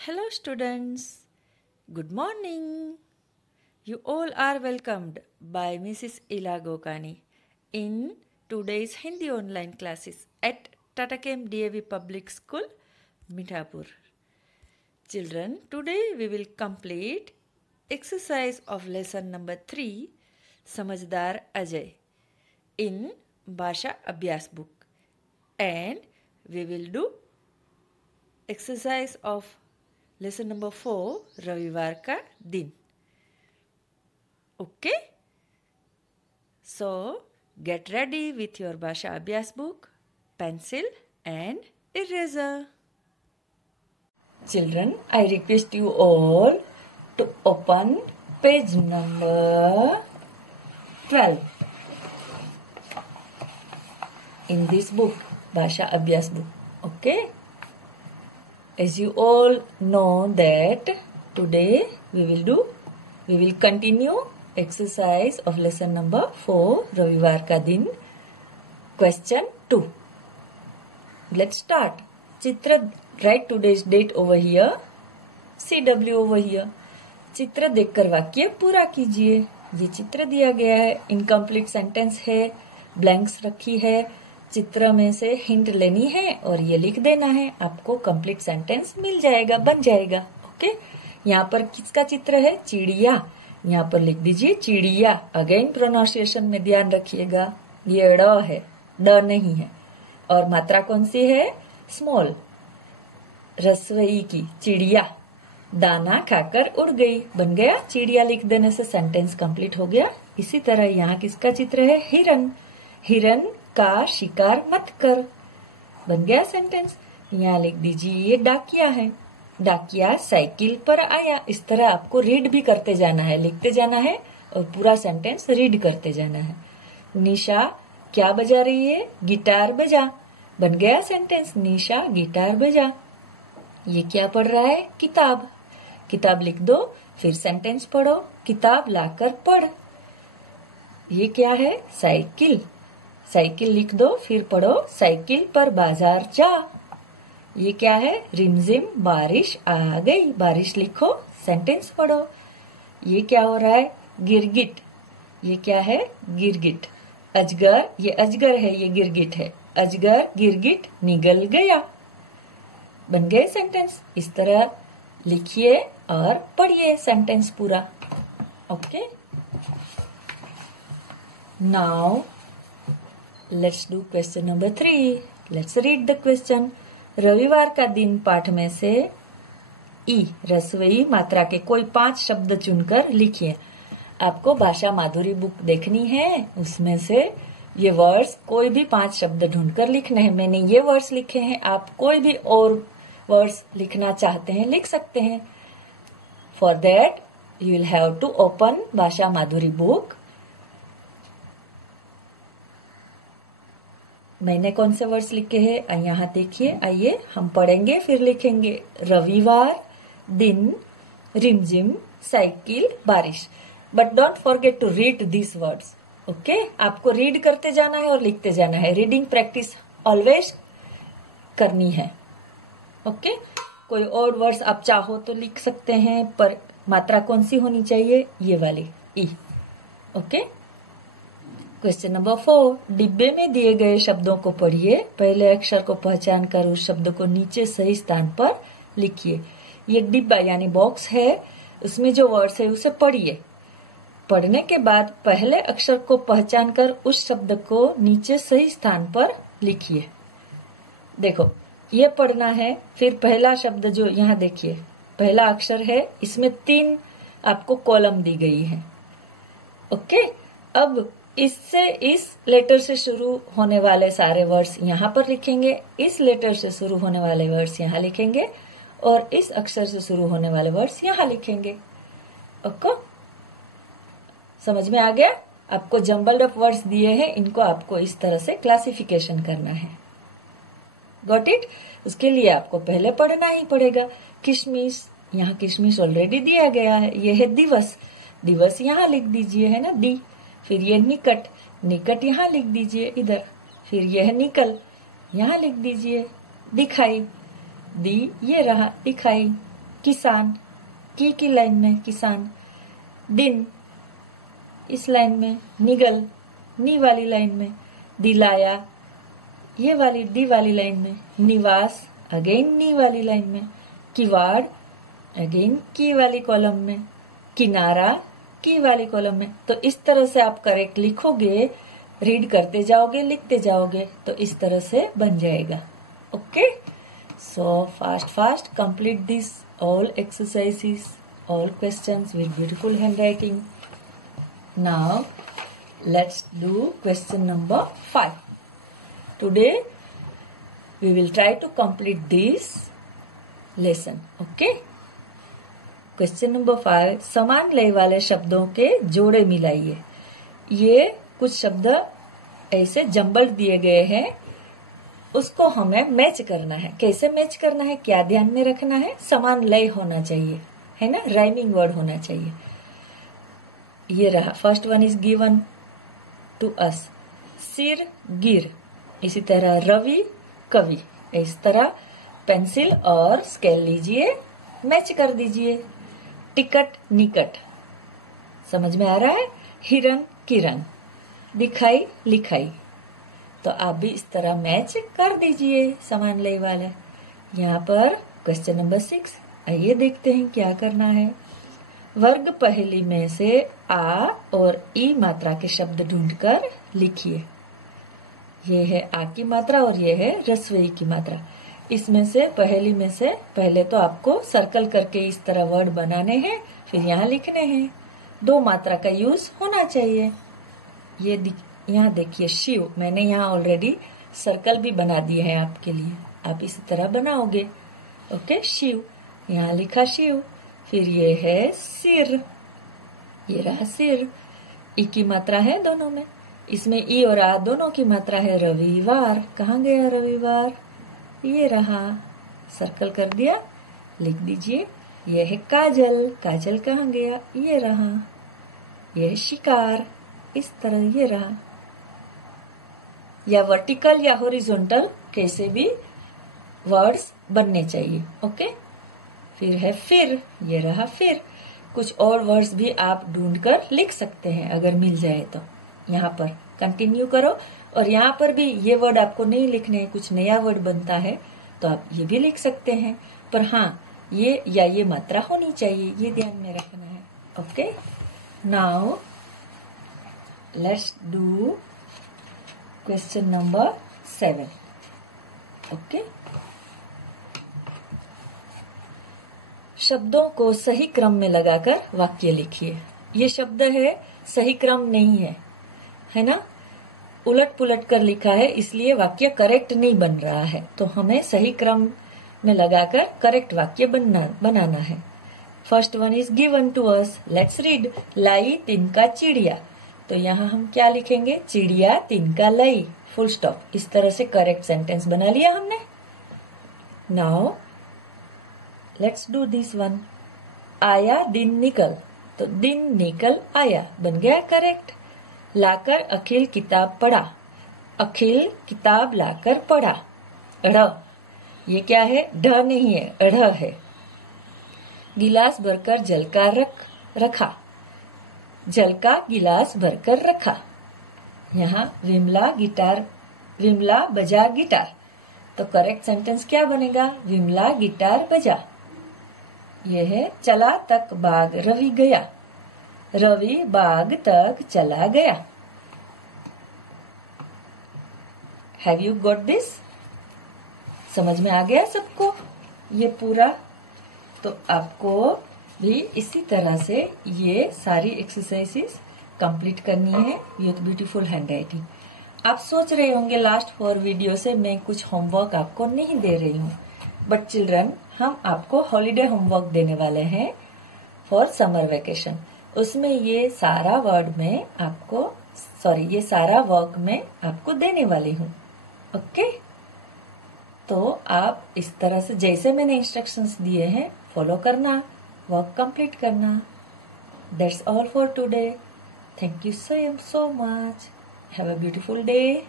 Hello, students. Good morning. You all are welcomed by Mrs. Ila Gokani in today's Hindi online classes at Tatakem DAV Public School, Mithapur. Children, today we will complete exercise of lesson number 3, Samajhdar Ajay, in Bhasha Abhyas book, and we will do exercise of lesson number 4, रविवार का दिन. Okay? So, get ready with your Bhasha Abhyas book, pencil and eraser. Children, I request you all to open page number 12 in this book, Bhasha Abhyas book. Okay? As you all know that today we will continue exercise of lesson number 4, Ravivar ka din, question 2. Let's start. Chitra, write today's date over here, CW over here. चित्र देखकर वाक्य पूरा कीजिए. ये चित्र दिया गया है, इनकम्प्लीट सेंटेंस है, ब्लैंक्स रखी है. चित्र में से हिंट लेनी है और ये लिख देना है. आपको कंप्लीट सेंटेंस मिल जाएगा, बन जाएगा. ओके. यहाँ पर किसका चित्र है? चिड़िया. यहाँ पर लिख दीजिए चिड़िया. अगेन प्रोनाउंसिएशन में ध्यान रखिएगा, ये ड है, ड नहीं है. और मात्रा कौन सी है? स्मॉल. रसवई की चिड़िया दाना खाकर उड़ गई, बन गया. चिड़िया लिख देने से सेंटेंस कंप्लीट हो गया. इसी तरह यहाँ किसका चित्र है? हिरन. हिरन का शिकार मत कर, बन गया सेंटेंस. यहाँ लिख दीजिए डाकिया है. डाकिया साइकिल पर आया. इस तरह आपको रीड भी करते जाना है, लिखते जाना है और पूरा सेंटेंस रीड करते जाना है. निशा क्या बजा रही है? गिटार बजा, बन गया सेंटेंस. निशा गिटार बजा. ये क्या पढ़ रहा है? किताब. किताब लिख दो, फिर सेंटेंस पढ़ो. किताब लाकर पढ़. ये क्या है? साइकिल. साइकिल लिख दो, फिर पढ़ो. साइकिल पर बाजार जा. ये क्या है? रिमझिम बारिश आ गई. बारिश लिखो, सेंटेंस पढ़ो. ये क्या हो रहा है? गिरगिट. ये क्या है? गिरगिट. अजगर, ये अजगर है, ये गिरगिट है. अजगर गिरगिट निगल गया, बन गए सेंटेंस. इस तरह लिखिए और पढ़िए सेंटेंस पूरा. Okay. Now let's do question number 3. Let's read the question. रविवार का दिन पाठ में से ई रसवई मात्रा के कोई 5 शब्द चुनकर लिखिए. आपको भाषा माधुरी बुक देखनी है, उसमें से ये वर्ड्स कोई भी 5 शब्द ढूंढकर लिखने हैं. मैंने ये वर्ड्स लिखे हैं, आप कोई भी और वर्ड्स लिखना चाहते हैं लिख सकते हैं. For that you will have to open Bhasha Madhuri book. मैंने कौन से वर्ड्स लिखे हैं यहाँ देखिए. आइए हम पढ़ेंगे फिर लिखेंगे. रविवार, दिन, रिमझिम, साइकिल, बारिश. But don't forget to read this words. Okay. आपको रीड करते जाना है और लिखते जाना है. रीडिंग प्रैक्टिस ऑलवेज करनी है. ओके. कोई और वर्ड्स आप चाहो तो लिख सकते हैं, पर मात्रा कौन सी होनी चाहिए? ये वाली ई. ओके. Question number 4. डिब्बे में दिए गए शब्दों को पढ़िए. पहले अक्षर को पहचान कर उस शब्द को नीचे सही स्थान पर लिखिए. ये डिब्बा यानी बॉक्स है, उसमें जो वर्ड्स है उसे पढ़िए. पढ़ने के बाद पहले अक्षर को पहचान कर उस शब्द को नीचे सही स्थान पर लिखिए. देखो, ये पढ़ना है. फिर पहला शब्द जो यहाँ देखिए, पहला अक्षर है, इसमें 3 आपको कॉलम दी गई है. ओके. अब इससे इस लेटर से शुरू होने वाले सारे वर्ड्स यहाँ पर लिखेंगे. इस लेटर से शुरू होने वाले वर्ड्स यहाँ लिखेंगे और इस अक्षर से शुरू होने वाले वर्ड्स यहाँ लिखेंगे. ओके. समझ में आ गया? आपको जम्बल्ड अप वर्ड्स दिए हैं, इनको आपको इस तरह से क्लासिफिकेशन करना है. Got it? उसके लिए आपको पहले पढ़ना ही पड़ेगा. किशमिश, यहाँ किशमिश ऑलरेडी दिया गया है. ये है दिवस. दिवस यहाँ लिख दीजिए, है ना, दी. फिर ये निकट. निकट यहाँ लिख दीजिए इधर. फिर यह है निकल, यहाँ लिख दीजिए. दिखाई. दी ये रहा दिखाई. किसान, की लाइन में किसान। दिन, इस लाइन में। निगल, नी वाली लाइन में। दिलाया, ये वाली डी वाली लाइन में। निवास, अगेन नी वाली लाइन में। किवाड़, अगेन की वाली कॉलम में। किनारा, की वाली कॉलम में। तो इस तरह से आप करेक्ट लिखोगे, रीड करते जाओगे, लिखते जाओगे, तो इस तरह से बन जाएगा। Okay, so fast complete this all exercises, all questions with beautiful handwriting. Now let's do question number 5. Today we will try to complete this lesson. Okay, question number 5, समान लय वाले शब्दों के जोड़े मिलाइए। ये कुछ शब्द ऐसे जंबल दिए गए हैं, उसको हमें मैच करना है। कैसे मैच करना है, क्या ध्यान में रखना है? समान लय होना चाहिए, है ना, राइमिंग वर्ड होना चाहिए। ये रहा, first one is given to us, सिर गिर। इसी तरह रवि कवि। इस तरह पेंसिल और स्केल लीजिए, मैच कर दीजिए। टिकट निकट, समझ में आ रहा है? हिरन किरण, दिखाई लिखाई। तो आप भी इस तरह मैच कर दीजिए समान लय वाला। यहाँ पर क्वेश्चन नंबर 6, आइए देखते हैं क्या करना है। वर्ग पहेली में से आ और ई मात्रा के शब्द ढूंढकर लिखिए। ये है आ की मात्रा और ये है ह्रस्व ई की मात्रा। इसमें से पहेली में से पहले तो आपको सर्कल करके इस तरह वर्ड बनाने हैं, फिर यहाँ लिखने हैं। 2 मात्रा का यूज होना चाहिए। ये यहाँ देखिए शिव, मैंने यहाँ ऑलरेडी सर्कल भी बना दिए हैं आपके लिए, आप इसी तरह बनाओगे। ओके, शिव, यहाँ लिखा शिव। फिर ये है सिर, ये रहा सिर। ई की मात्रा है दोनों में, इसमें ई और आ दोनों की मात्रा है। रविवार, कहाँ गया रविवार? ये रहा, सर्कल कर दिया, लिख दीजिए। ये है काजल, काजल कहाँ गया? ये रहा। ये है शिकार, इस तरह ये रहा। या वर्टिकल या हॉरिजॉन्टल, कैसे भी वर्ड्स बनने चाहिए। ओके, फिर है फिर, ये रहा फिर। कुछ और वर्ड्स भी आप ढूंढकर लिख सकते हैं अगर मिल जाए तो। यहाँ पर कंटिन्यू करो, और यहाँ पर भी ये वर्ड आपको नहीं लिखने, कुछ नया वर्ड बनता है तो आप ये भी लिख सकते हैं। पर हाँ, ये या ये मात्रा होनी चाहिए, ये ध्यान में रखना है। Okay, now let's do question number 7. Okay, शब्दों को सही क्रम में लगाकर वाक्य लिखिए। ये शब्द है, सही क्रम नहीं है, है ना, उलट पुलट कर लिखा है, इसलिए वाक्य करेक्ट नहीं बन रहा है। तो हमें सही क्रम में लगाकर करेक्ट वाक्य बनाना है। First one is given to us, let's read. लाई तिनका चिड़िया, तो यहाँ हम क्या लिखेंगे? चिड़िया तिनका लई, फुल स्टॉप। इस तरह से करेक्ट सेंटेंस बना लिया हमने। Now let's do this one. आया दिन निकल, तो दिन निकल आया, बन गया करेक्ट। लाकर अखिल किताब पढ़ा, अखिल किताब लाकर पढ़ा। ढ़, ये क्या है? ढ नहीं है, ढ़ है। गिलास भरकर जल का रखा, जल का गिलास भरकर रखा। यहाँ विमला बजा गिटार, तो करेक्ट सेंटेंस क्या बनेगा? विमला गिटार बजा। यह है चला तक बाग रवि गया, रवि बाग तक चला गया। Have you got this? समझ में आ गया सबको ये पूरा? तो आपको भी इसी तरह से ये सारी एक्सरसाइजेस कंप्लीट करनी है विथ ब्यूटीफुल हैंडराइटिंग। आप सोच रहे होंगे लास्ट 4 वीडियो से मैं कुछ होमवर्क आपको नहीं दे रही हूँ, बट चिल्ड्रन, हम आपको हॉलीडे होमवर्क देने वाले हैं फॉर समर वेकेशन। उसमें ये सारा ये सारा वर्क मैं आपको देने वाली हूँ। ओके, तो आप इस तरह से जैसे मैंने इंस्ट्रक्शंस दिए हैं फॉलो करना, वर्क कंप्लीट करना। That's all for today. Thank you so much. Have a beautiful day.